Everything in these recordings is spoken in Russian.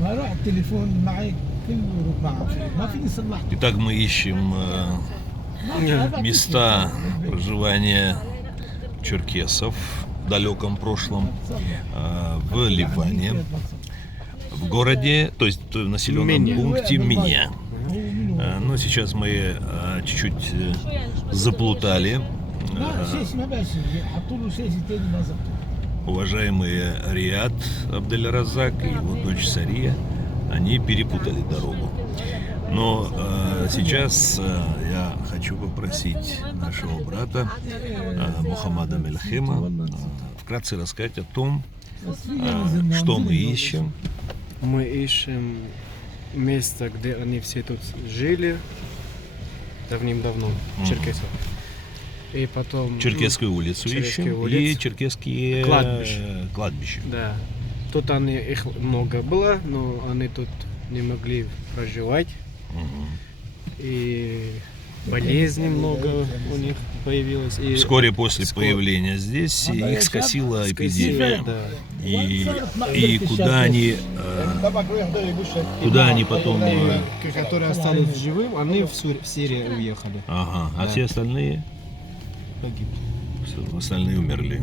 ما راح التليفون معي كله معه ما فيني صلحته. Итак, мы ищем места проживания черкесов в далеком прошлом в Ливане, в городе, то есть в населенном пункте Минья. Но сейчас мы чуть-чуть заплутали. Уважаемые Риад Абдель-Разак и его дочь Сария, они перепутали дорогу. Но сейчас я хочу попросить нашего брата Мухаммада Мельхема вкратце рассказать о том, что мы ищем. Мы ищем место, где они все тут жили давным-давно, черкесов. И потом Черкесскую улицу ищем и черкесские кладбища. Да. Тут их много было, но они тут не могли проживать. И болезней много у них появилось. И вскоре после появления здесь их скосила эпидемия. Да. И куда они потом... Которые остались живым, они в Сирию уехали. Ага, а все остальные? Погибли. Остальные умерли.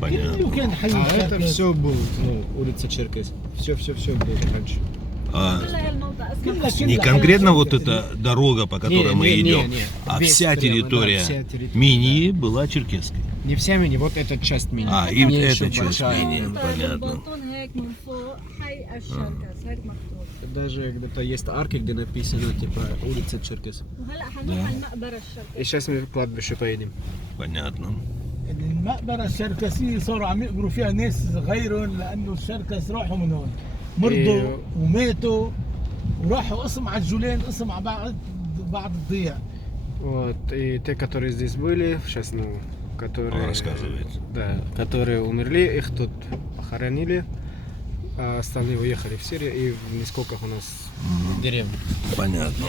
Понятно. А это все было, улица Черкес. Все было раньше. Не конкретно вот эта дорога, по которой мы идем, а вся территория Миньи была черкесской. Не вся Минья, вот эта часть Миньи. А, и эта часть Миньи, понятно. Даже где-то есть арки, где написано типа улица Черкес. Да. И сейчас мы в кладбище поедем. Понятно. المقبرة الشركسية صاروا عم يقبروا فيها ناس غيرهم لأنه الشركس راحوا من هون مرضوا وماتوا وراحوا قسم على الجولان قسم على بعض الضيع. Вот, и те, которые здесь были, сейчас, которые... Рассказывает. Да, которые умерли, их тут похоронили, а остальные уехали в Сирию и в нескольких у нас деревни. Понятно.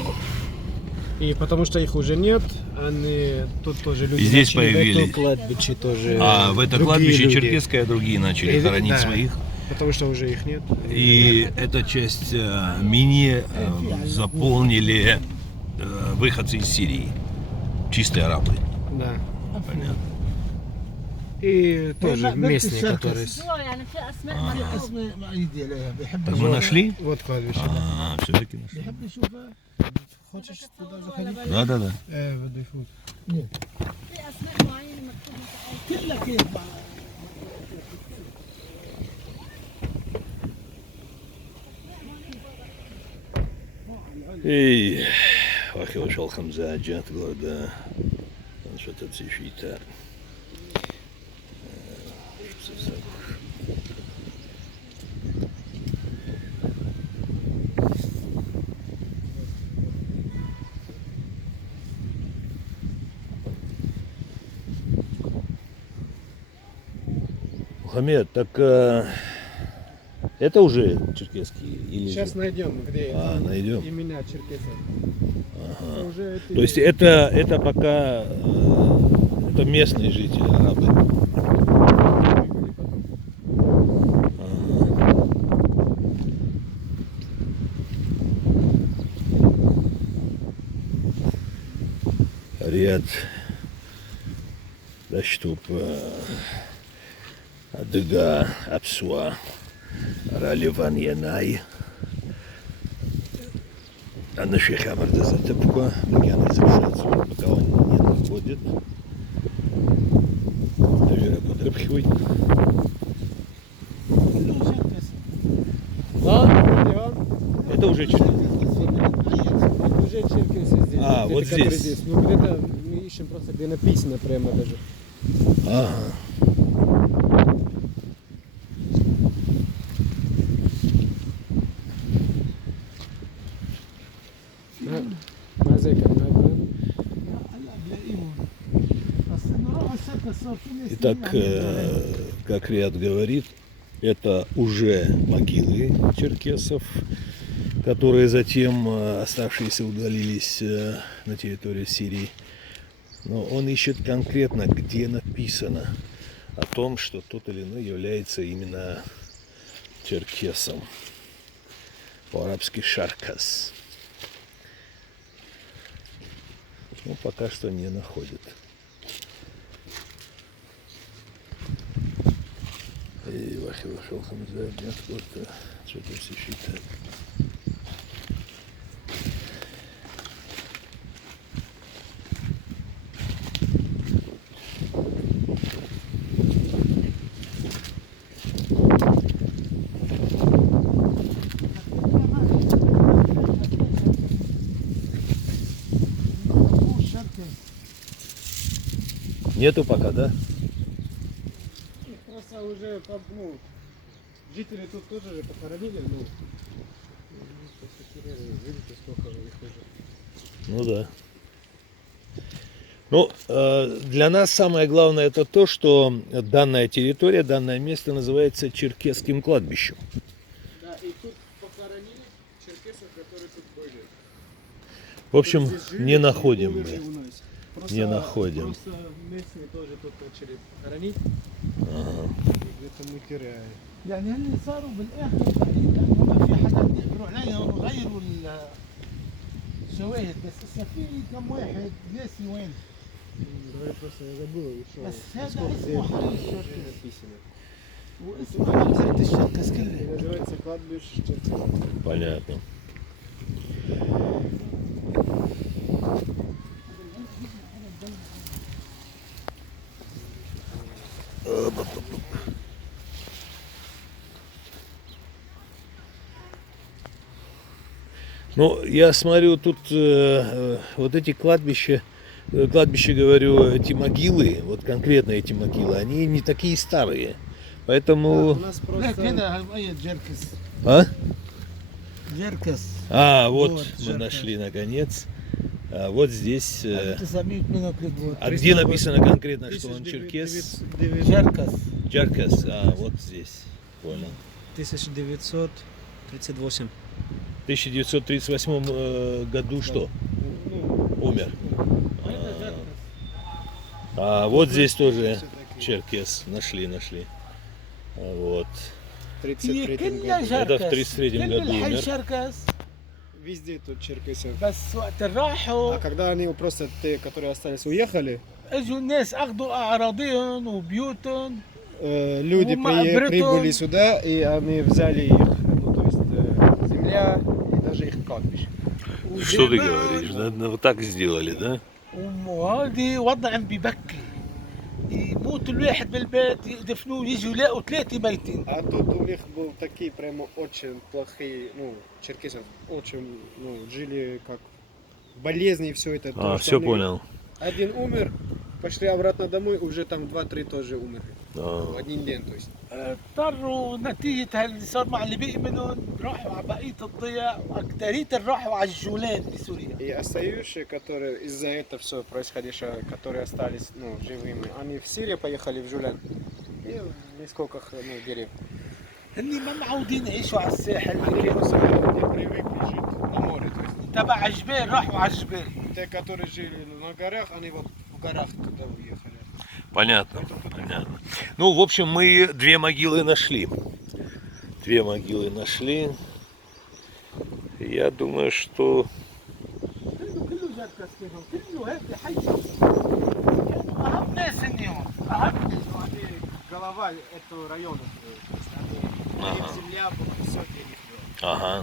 И потому что их уже нет, они тут тоже люди здесь начали появились. в это кладбище тоже. А в это кладбище люди. черкесское другие начали хоронить да, своих. Потому что уже их нет. И эта часть Миньи заполнили выходцы из Сирии. Чистые арабы. Да. Понятно. И тоже местные, которые... Так мы нашли? Вот кладбище. Все-таки нашли. Хочешь туда заходить? Да. Выдыхут. اي واخي وش الخمسة جات غدا شتت شتاء Мухаммед, так это уже черкесские? Или Сейчас же? найдем, где найдем. имена черкесов. Ага. Уже То есть это пока это местные жители арабы. Риад дашtup адыга апсуа раливан янай на шейха Мардаза Тепко, Легиана Запшацу, пока он не находит. Наверное, подрабхивай. Это уже Уже черкесы здесь. А, где-то, вот которые здесь. Ну где-то мы ищем просто, где написано прямо даже. Ага. Итак, как Риад говорит, это уже могилы черкесов, которые затем оставшиеся удалились на территорию Сирии. Но он ищет конкретно, где написано о том, что тот или иной является именно черкесом. По-арабски шаркас. Но пока что не находит. И вахи вошел Хамза, что-то все считает. Нету пока, да? Просто уже, ну, жители тут тоже же похоронили, ну, видите, сколько их уже. Ну да. Ну, для нас самое главное это то, что данная территория, данное место называется Черкесским кладбищем. Да, и тут похоронили черкесов, которые тут были. В общем, Здесь жили не и находим умерли мы. у нас. Просто, Не находим. Просто местные тоже тут начали хоронить, Ага. и это мы теряем. يعني هن صاروا بالاخر بعيد لانه ما في حدا بيقدروا عليهم وغيروا الشواهد بس هسه في كم واحد ناسي وين Давай просто я забыл еще. بس هذا сколько اسمه где حي الشركس написано. واسمه منطقة الشركس كلها Называется кладбище Черкесов. Понятно. Ну, я смотрю, тут вот эти кладбища, говорю, эти могилы, вот конкретно эти могилы, они не такие старые. У Поэтому... нас ليك просто هنا هي جركس А? جركس Вот Вот, мы Черкес. нашли наконец. Вот здесь. 1982 А где написано конкретно, что он черкес? جركس Черкес. Вот здесь. Понял. 1938. В 1938 году что? Умер. А вот здесь тоже черкес. Нашли. Вот. В 33 كلها году. Это в جركس 33 كل году الحي умер. شركس Везде тут черкесов. بس وقت راحوا А когда они просто те, которые остались, уехали, اجوا الناس اخذوا اراضيهم وبيوتهم люди Ума, Бретон. прибыли сюда, и они взяли их, ну, то есть земля и даже их кладбище. Что ты говоришь? Вот так сделали, да? وهذه وضع ببكي يموت الواحد بالبيت يدفنوه يجوا يلاقوا ثلاثة ميتين А тут у них был такие прямо очень плохие, ну, черкесов, очень, ну, жили как болезни и все это. потому что Все они- понял. Один умер, пошли обратно домой, уже там 2-3 тоже умерли. В А, один день, то есть. اضطروا نتيجة اللي صار مع اللي بقي منهم راحوا على بقية الضياع وأكترية راحوا على الجولان بسوريا И остающие, которые из-за этого все происходящее, которые остались, ну, живыми, они в Сирию поехали в Жулен. И в нескольких, ну, деревьев. هني ما معودين يعيشوا على الساحل Они просто не привыкли жить на море, то есть. تبع جبال راحوا على الجبال Те, которые жили на горах, они вот в горах туда уехали. понятно. Ну, в общем, мы две могилы нашли. Я думаю, что... كله جركس كانوا كله هيك حي كانوا أهم ناس هنيهم أهم ناس Голова этого района, то есть они, Ага. земля была, все для них было. Ага.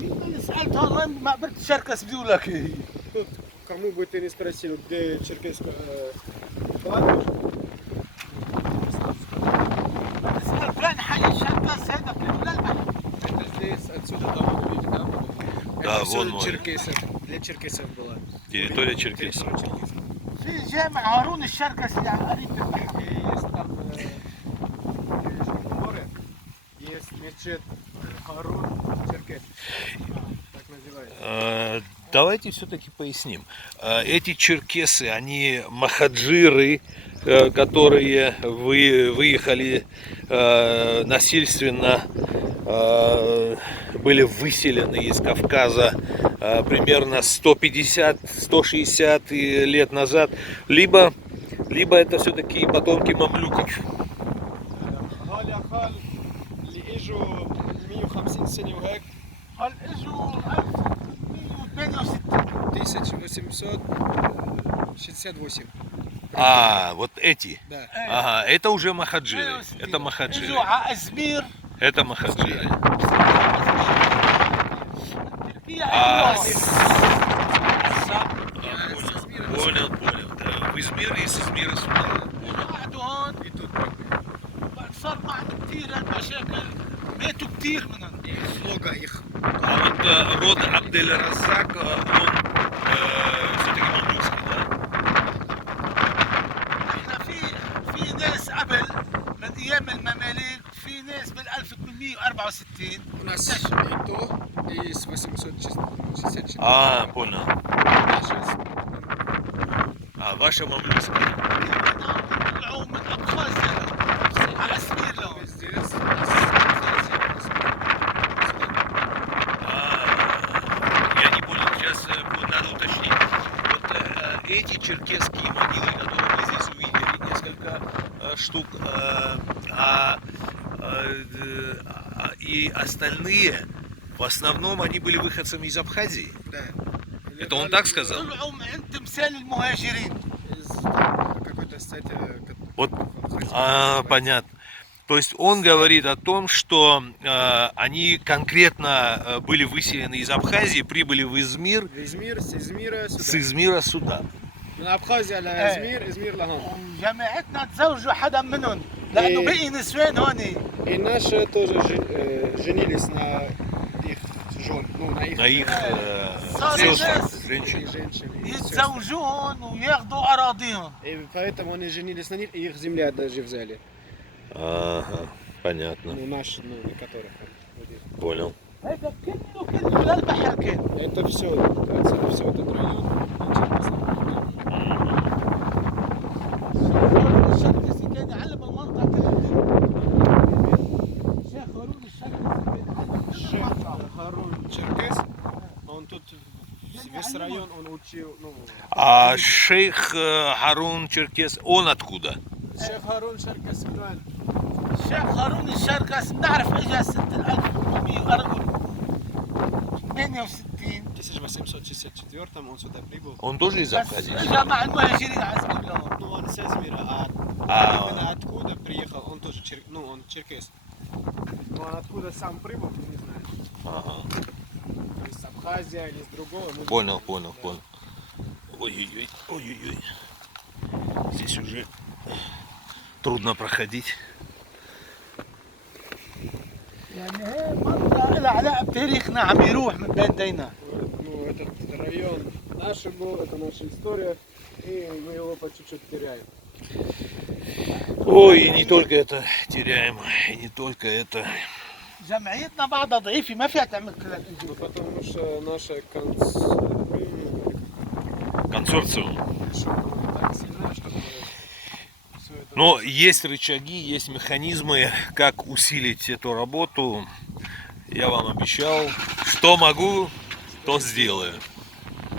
مين اللي سألته وين ما قبلت شركس بدو لك Тут, кому бы ты не спросил, где черкесская кладбище, سألت وين حي الشركس هذا كله للبلد это здесь, отсюда дорога, видите, да? Да, Это всё вон море. черкесов, для черкесов было. Территория черкесов. Территория черкесов. في جامع هارون الشركس اللي قريب من البحر И есть там море, есть мечеть Харун Черкес. Так называется. Давайте все-таки поясним. Эти черкесы, они махаджиры, которые выехали насильственно были выселены из Кавказа примерно 150-160 лет назад, либо это все-таки потомки мамлюков. هالي خال اللي اجوا 150 سنة وهيك قال اجوا 1868. 1868. А, вот эти. Да. Ага, это уже махаджиры. Это махаджиры. اجوا على ازمير. Это махаджиры. تركيا А, اجوا понял. Да. В Измире, из Измира сюда. قعدوا هون. صار معهم كثير مشاكل، ماتوا كثير منهم. Много их. А вот род Абдель-Разак, он все-таки мамлюкский, да? احنا في ناس قبل من ايام المماليك، في ناس بال 1864 У нас и то, и с 864. А, понял. А ваша мамлюкская? طلعوا من ابخازيا على ازمير لهون. Здесь. Я не понял, сейчас надо уточнить. Вот эти черкесские могилы, которые мы здесь увидели, несколько штук, и остальные, в основном они были выходцами из Абхазии. Да. Это он так сказал? طلعوا من عند تمثال المهاجرين. Из какой-то стати. Вот, понятно. То есть он говорит о том, что они конкретно были выселены из Абхазии, прибыли в Измир, В Измир, с Измира с сюда. Измира сюда. من أبخازيا لإزمير، إزمير لهون. وجماعتنا تزوجوا حدا منهم لانه إيه. بقي نسوان هون. И наши тоже женились на их жен, ну на их, На их Сестры, сестрах, женщин. женщин. И сестер. يتزوجوهم وياخذوا اراضيهم. И поэтому они женились на них, и их земля даже взяли. Ага, понятно, Ну наши, ну некоторых. понял. هذا كله للبحر كان. Это все, все этот район. الشركسي كان يعلم المنطقه كلها. الشيخ هارون الشركسي كان يعلم كل المنطقه. Харун Черкес, он тут весь район он учил, ну. А шейх Харун Черкес, он откуда? Шейх Харун Черкес, من الشيخ هارون الشركسي بنعرف اجى سنه 1868 1864 он сюда прибыл. Он тоже из بس Абхазии? اجى مع المهاجرين على سبيل لهون. Ну он с Измира, а А, именно откуда приехал, он тоже ну он черкес. Но он откуда сам прибыл, мы не знаем. ага. Из Абхазия или из другого. мы не Понял, знаем. понял, Да. понял. Ой-ой-ой, ой-ой-ой. Здесь уже трудно проходить. يعني هي منطقه لها علاقه بتاريخنا عم يروح من بين ايدينا. Ну этот район наш был, это наша история, и мы его по чуть-чуть теряем. Ой, и не только это теряем, и не только это. جمعيتنا بعدها ضعيفه ما فيها تعمل كل Ну هالإنجيل. потому что наша Консорциум. так сильна, чтобы все это. Но есть рычаги, есть механизмы, как усилить эту работу. Я вам обещал, что могу, то сделаю.